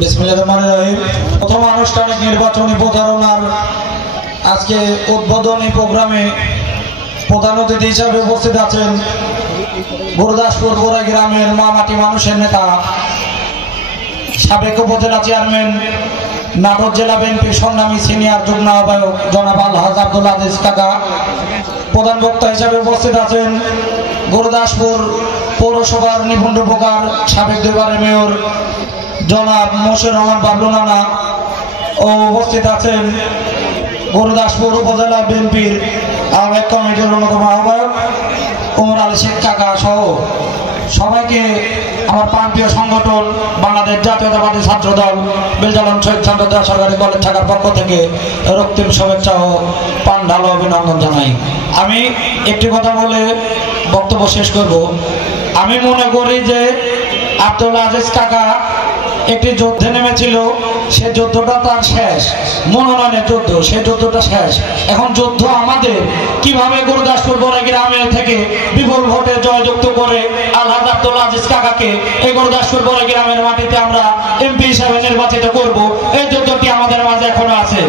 বিসমিল্লাহির প্রথম আনুষ্ঠানিক নির্বাচনী প্রচারণার আজকে উদ্বোধনী প্রোগ্রামে প্রধান অতিথি হিসাবে উপস্থিত আছেন গুরুদাসপুর গোড়া গ্রামের মামাটি মানুষের নেতা সাবেক উপজেলা চেয়ারম্যান নাটোর জেলা বিএনপির সংগ্রামী সিনিয়র যুগ্ম আহ্বায়ক জনাব আলহাজ আব্দুল আজিজ কাকা। প্রধান বক্তা হিসাবে উপস্থিত আছেন গুরুদাসপুর পৌরসভার নিবন্ধ প্রকার সাবেক দুইবারের মেয়র জনাব মশিউর রহমান বাবলু নানা ও উপস্থিত আছেন গুরুদাসপুর উপজেলা বিএনপির আহ্বায়ক কমিটির অন্যতম আহ্বায়ক ওমর আলী শেখ কাকা সহ সবাইকে আমার প্রান্তীয় সংগঠন বাংলাদেশ জাতীয়তাবাদী ছাত্র দল বেলজালন শহীদ চন্দ্রদেব সরকারি কলেজ শাখার পক্ষ থেকে রক্তিম শুভেচ্ছা ও পান ঢালো অভিনন্দন জানাই। আমি একটি কথা বলে বক্তব্য শেষ করব। আমি মনে করি যে আব্দুল আজিজ কাকা একটি যুদ্ধে নেমেছিল, সে যুদ্ধটা তার শেষ, মনোনয়নের যুদ্ধ, সেই যুদ্ধটা শেষ। এখন যুদ্ধ আমাদের কিভাবে গুরুদাসপুর গোড়া গ্রামে থেকে বিপুল ভোটে জয়যুক্ত করে আলহাজ আব্দুল আজিজ কাকাকে এই গুরুদাসপুর গোড়া গ্রামের মাটিতে আমরা এমপি হিসাবে নির্বাচিত করব, এই যুদ্ধটি আমাদের মাঝে এখনো আছে।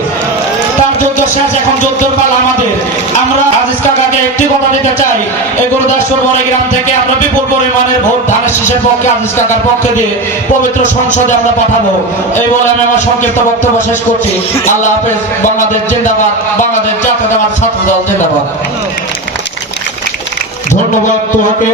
তার যুদ্ধ শেষ, এখন যুদ্ধের পালা আমাদের। আমরা আজিজ কাকাকে একটি কথা দিতে চাই, এই গুরুদাসপুর গোড়া গ্রাম থেকে আমরা বিপুল পরিমাণের ভোট ধানের শীষের পক্ষে আজিজ কাকার পক্ষে দিয়ে পবিত্র সংসদে আমরা পাঠাবো। এই বলে আমি আমার সংক্ষিপ্ত বক্তব্য শেষ করছি। আল্লাহ হাফেজ। বাংলাদেশ জিন্দাবাদ, বাংলাদেশ জাতীয়তাবাদী ছাত্র দল জিন্দাবাদ। ধন্যবাদ তোমাকে।